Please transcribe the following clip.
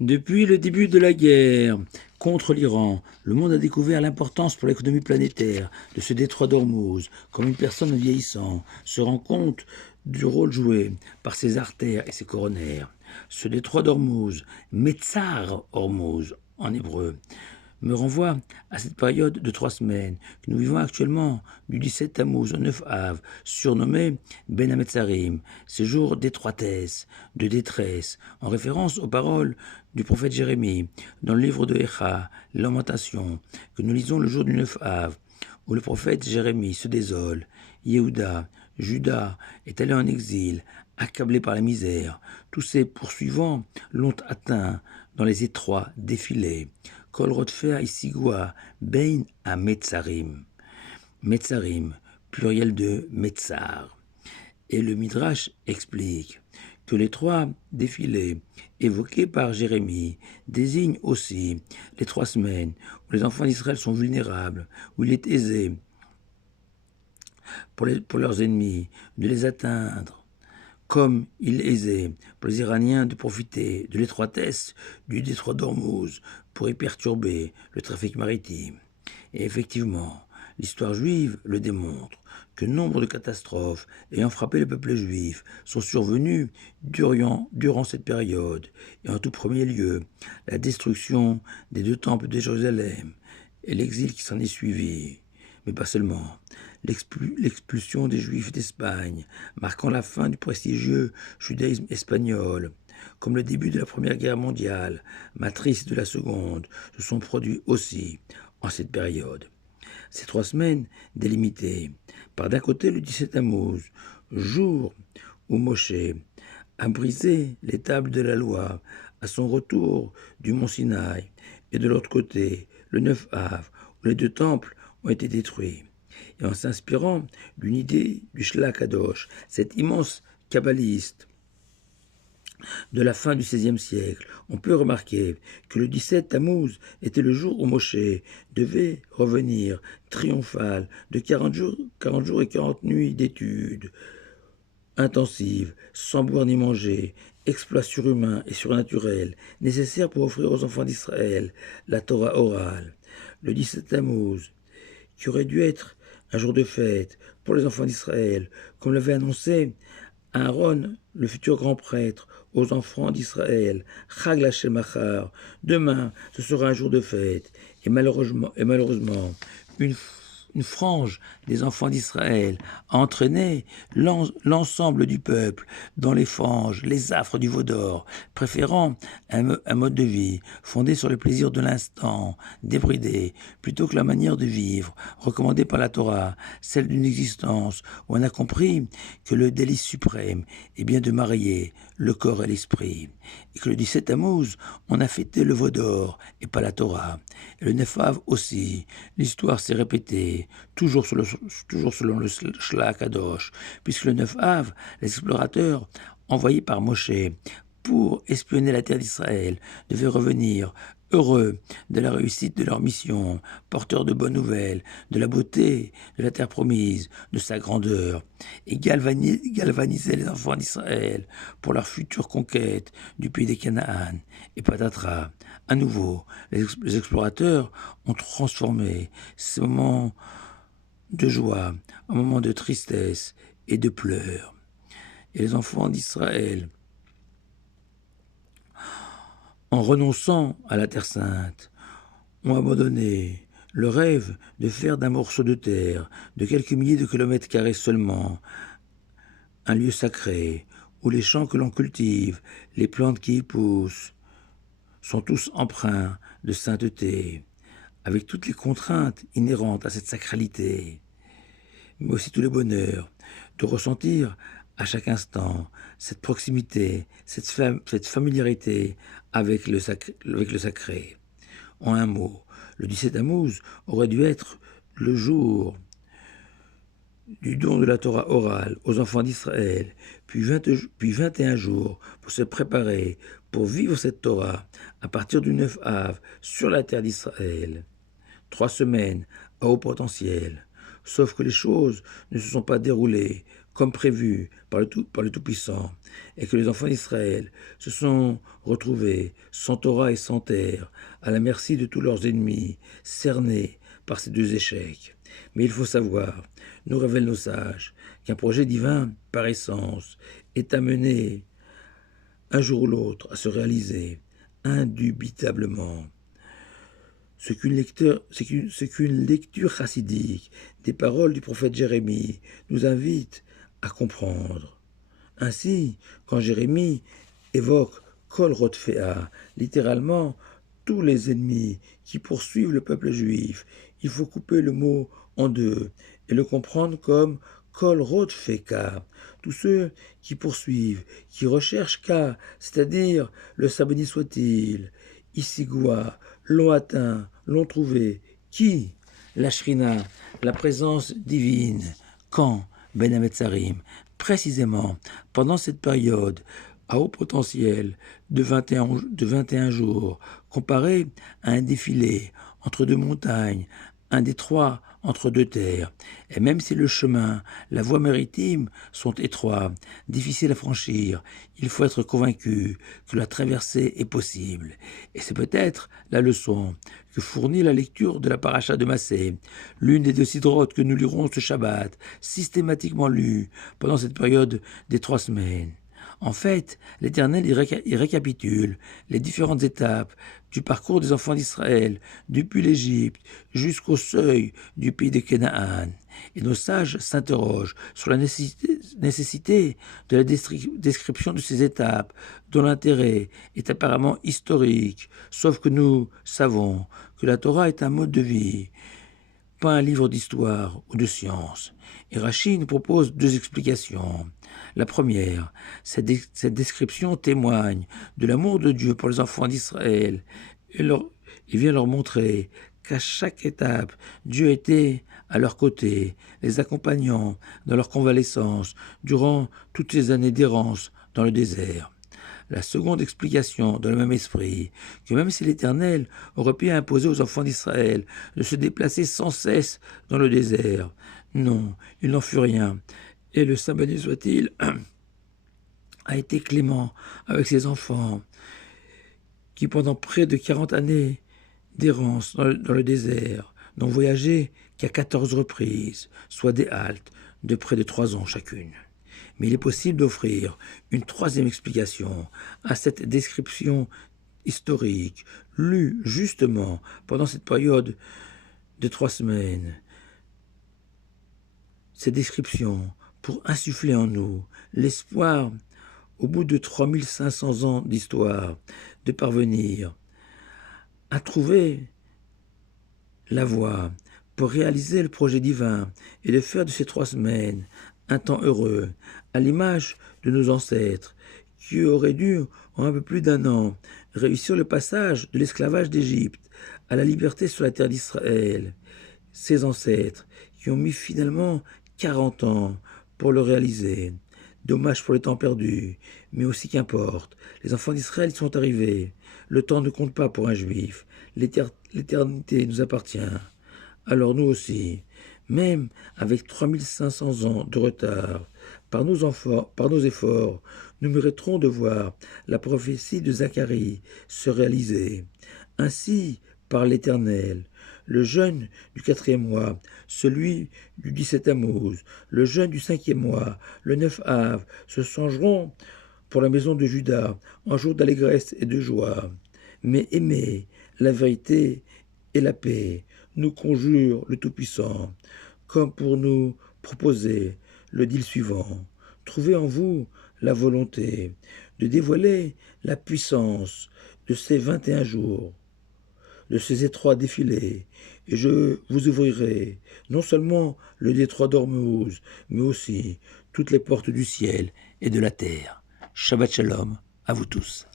Depuis le début de la guerre contre l'Iran, le monde a découvert l'importance pour l'économie planétaire de ce détroit d'Ormuz. Comme une personne vieillissant se rend compte du rôle joué par ses artères et ses coronaires. Ce détroit d'Ormuz, Metzar Hormuz en hébreu, me renvoie à cette période de 3 semaines que nous vivons actuellement, du 17 Tammuz au 9 Av, surnommé Ben Hametzarim, ces jours d'étroitesse, de détresse, en référence aux paroles du prophète Jérémie dans le livre de Écha, Lamentation, que nous lisons le jour du 9 Av, où le prophète Jérémie se désole. Yehuda, Juda, est allé en exil, accablé par la misère. Tous ses poursuivants l'ont atteint dans les étroits défilés. Kol Rodfer Isigua, Bein à Metzarim. Metzarim, pluriel de Metzar. Et le Midrash explique que les 3 défilés évoqués par Jérémie désignent aussi les 3 semaines où les enfants d'Israël sont vulnérables, où il est aisé pour leurs ennemis de les atteindre, comme il est aisé pour les Iraniens de profiter de l'étroitesse du détroit d'Ormuz pour y perturber le trafic maritime. Et effectivement, l'histoire juive le démontre, que nombre de catastrophes ayant frappé le peuple juif sont survenues durant cette période, et en tout premier lieu, la destruction des 2 temples de Jérusalem et l'exil qui s'en est suivi. Mais pas seulement. L'expulsion des Juifs d'Espagne, marquant la fin du prestigieux judaïsme espagnol, comme le début de la Première Guerre mondiale, matrice de la Seconde, se sont produits aussi en cette période. Ces 3 semaines délimitées par d'un côté le 17 Tammuz, jour où Moshe a brisé les tables de la loi à son retour du mont Sinaï, et de l'autre côté le 9 Av, où les 2 temples ont été détruits. Et en s'inspirant d'une idée du Shla Kadosh, cet immense kabbaliste de la fin du XVIe siècle, on peut remarquer que le 17 Tammuz était le jour où Moshe devait revenir triomphal de 40 jours et 40 nuits d'études intensives, sans boire ni manger, exploits surhumains et surnaturels, nécessaires pour offrir aux enfants d'Israël la Torah orale. Le 17 Tammuz, qui aurait dû être un jour de fête pour les enfants d'Israël, comme l'avait annoncé Aaron, le futur grand prêtre, aux enfants d'Israël, Chag Lashem Achar, demain ce sera un jour de fête, et malheureusement une frange des enfants d'Israël a entraîné l'ensemble du peuple dans les fanges, les affres du veau d'or, préférant un mode de vie fondé sur les plaisirs de l'instant, débridé, plutôt que la manière de vivre recommandée par la Torah, celle d'une existence où on a compris que le délice suprême est bien de marier le corps et l'esprit, et que le 17 Tammuz, on a fêté le veau d'or et pas la Torah, et le 9 Av aussi. L'histoire s'est répétée, toujours selon le Shla Kadosh, puisque le 9 Av, les explorateurs envoyés par Moshe pour espionner la terre d'Israël devaient revenir heureux de la réussite de leur mission, porteurs de bonnes nouvelles, de la beauté de la terre promise, de sa grandeur, et galvaniser les enfants d'Israël pour leur future conquête du pays des Canaan. Et patatras, à nouveau, les explorateurs ont transformé ces moments de joie en moments de tristesse et de pleurs. Et les enfants d'Israël, en renonçant à la Terre Sainte, ont abandonné le rêve de faire d'un morceau de terre, de quelques milliers de kilomètres carrés seulement, un lieu sacré, où les champs que l'on cultive, les plantes qui y poussent, sont tous empreints de sainteté, avec toutes les contraintes inhérentes à cette sacralité, mais aussi tout le bonheur de ressentir à chaque instant cette proximité, cette familiarité avec le sacré. En un mot, le 17 Tammuz aurait dû être le jour du don de la Torah orale aux enfants d'Israël, puis 21 jours pour se préparer pour vivre cette Torah à partir du 9 Av sur la terre d'Israël. 3 semaines à haut potentiel, sauf que les choses ne se sont pas déroulées comme prévu par le Tout-Puissant, et que les enfants d'Israël se sont retrouvés sans Torah et sans terre, à la merci de tous leurs ennemis, cernés par ces deux échecs. Mais il faut savoir, nous révèlent nos sages, qu'un projet divin, par essence, est amené un jour ou l'autre à se réaliser, indubitablement. Ce qu'une lecture chassidique des paroles du prophète Jérémie nous invite à comprendre. Ainsi, quand Jérémie évoque Kol Rodfea, littéralement tous les ennemis qui poursuivent le peuple juif, il faut couper le mot en deux et le comprendre comme Kol Rodfeka, tous ceux qui poursuivent, qui recherchent Ka, c'est-à-dire le saint béni soit-il, Isigua, l'ont atteint, l'ont trouvé. Qui? La Shrina, la présence divine. Quand? Ben Hametzarim. Précisément, pendant cette période à haut potentiel de 21 jours, comparé à un défilé entre deux montagnes, un détroit entre deux terres, et même si le chemin, la voie maritime sont étroits, difficiles à franchir, il faut être convaincu que la traversée est possible. Et c'est peut-être la leçon que fournit la lecture de la paracha de Massé, l'une des deux sidrotes que nous lirons ce Shabbat, systématiquement lue pendant cette période des 3 semaines. En fait, l'Éternel y récapitule les différentes étapes du parcours des enfants d'Israël, depuis l'Égypte jusqu'au seuil du pays de Canaan. Et nos sages s'interrogent sur la nécessité de la description de ces étapes, dont l'intérêt est apparemment historique, sauf que nous savons que la Torah est un mode de vie, pas un livre d'histoire ou de science. Et Rachi nous propose 2 explications. La première, cette description témoigne de l'amour de Dieu pour les enfants d'Israël. Il vient leur montrer qu'à chaque étape, Dieu était à leur côté, les accompagnant dans leur convalescence durant toutes ces années d'errance dans le désert. La seconde explication, dans le même esprit, que même si l'Éternel aurait pu imposer aux enfants d'Israël de se déplacer sans cesse dans le désert, non, il n'en fut rien. Et le Saint béni soit-il a été clément avec ses enfants, qui pendant près de 40 années d'errance dans le désert n'ont voyagé qu'à 14 reprises, soit des haltes de près de 3 ans chacune. Mais il est possible d'offrir une 3e explication à cette description historique, lue justement pendant cette période de 3 semaines. Cette description pour insuffler en nous l'espoir, au bout de 3500 ans d'histoire, de parvenir à trouver la voie pour réaliser le projet divin et de faire de ces 3 semaines un temps heureux, à l'image de nos ancêtres, qui auraient dû, en un peu plus d'1 an, réussir le passage de l'esclavage d'Égypte à la liberté sur la terre d'Israël. Ces ancêtres qui ont mis finalement 40 ans pour le réaliser. Dommage pour les temps perdus, mais aussi qu'importe. Les enfants d'Israël sont arrivés. Le temps ne compte pas pour un juif. L'éternité nous appartient. Alors nous aussi, même avec 3500 ans de retard, par nos efforts, nous mériterons de voir la prophétie de Zacharie se réaliser. Ainsi, par l'Éternel, le jeûne du 4e mois, celui du 17 Tammuz, le jeûne du 5e mois, le 9 Av, se changeront pour la maison de Juda en jour d'allégresse et de joie. Mais aimez la vérité et la paix, nous conjure le Tout-Puissant, comme pour nous proposer le deal suivant. Trouvez en vous la volonté de dévoiler la puissance de ces 21 jours, de ces étroits défilés, et je vous ouvrirai non seulement le détroit d'Ormuz, mais aussi toutes les portes du ciel et de la terre. Shabbat Shalom à vous tous.